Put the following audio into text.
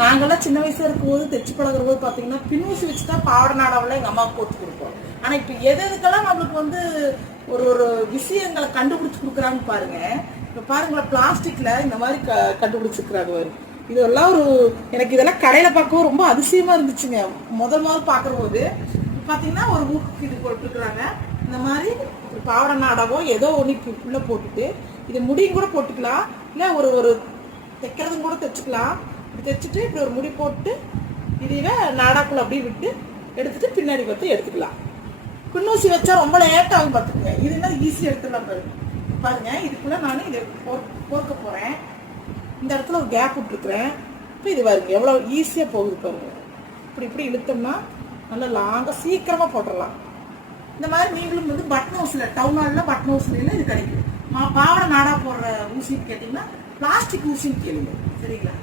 நாங்கெல்லாம் சின்ன வயசுல இருக்கும்போது தைச்சு பழகிற போது பாத்தீங்கன்னா பின்னூசி வச்சுதான் பாவாடை நாடாவில் எங்க அம்மாவுக்கு போட்டு கொடுப்போம். ஆனா இப்ப எதுக்கெல்லாம் நம்மளுக்கு வந்து ஒரு ஒரு விஷயங்களை கண்டுபிடிச்சு கொடுக்குறான்னு பாருங்க. இப்ப பாருங்களேன், பிளாஸ்டிக்ல இந்த மாதிரி கண்டுபிடிச்சிருக்கிறாங்க. இதெல்லாம் எனக்கு இதெல்லாம் கடையில பார்க்கவும் ரொம்ப அதிசயமா இருந்துச்சுங்க. முதல் பாக்குற போது பாத்தீங்கன்னா ஒரு மூக்கு இது போட்டுருக்குறாங்க. இந்த மாதிரி பாவாடை நாடாவோ ஏதோ ஒன்று உள்ள போட்டுட்டு இது முடியும் கூட போட்டுக்கலாம், இல்லை ஒரு ஒரு தைக்கிறதும் கூட தைச்சுக்கலாம். தைச்சிட்டு இப்படி ஒரு முடி போட்டு இதுவே நாடாக்குள்ள அப்படியே விட்டு எடுத்துட்டு பின்னாடி பார்த்து எடுத்துக்கலாம். பின்னூசி வச்சா ரொம்ப லேட் ஆகும் பார்த்துக்குங்க. இதுன்னா ஈஸியாக எடுத்துடலாம். பாருங்க, இதுக்குள்ள நான் இதை போர்க்க போறேன். இந்த இடத்துல ஒரு கேப் விட்டுருக்குறேன். இப்போ இது பாருங்க எவ்வளோ ஈஸியாக போகுது பாருங்க. இப்படி இப்படி இழுத்தோம்னா நல்லா லாங்காக சீக்கிரமாக போட்டுடலாம். இந்த மாதிரி நீங்களும் வந்து பட்டன் ஹவுஸில் டவுன் ஹாலில் பட்டன் ஹவுஸ்லாம் இது கிடைக்கும். பாவாடை நாடா போடுற ஊசின்னு கேட்டிங்கன்னா பிளாஸ்டிக் ஊசின்னு கேளுங்க, சரிங்களா?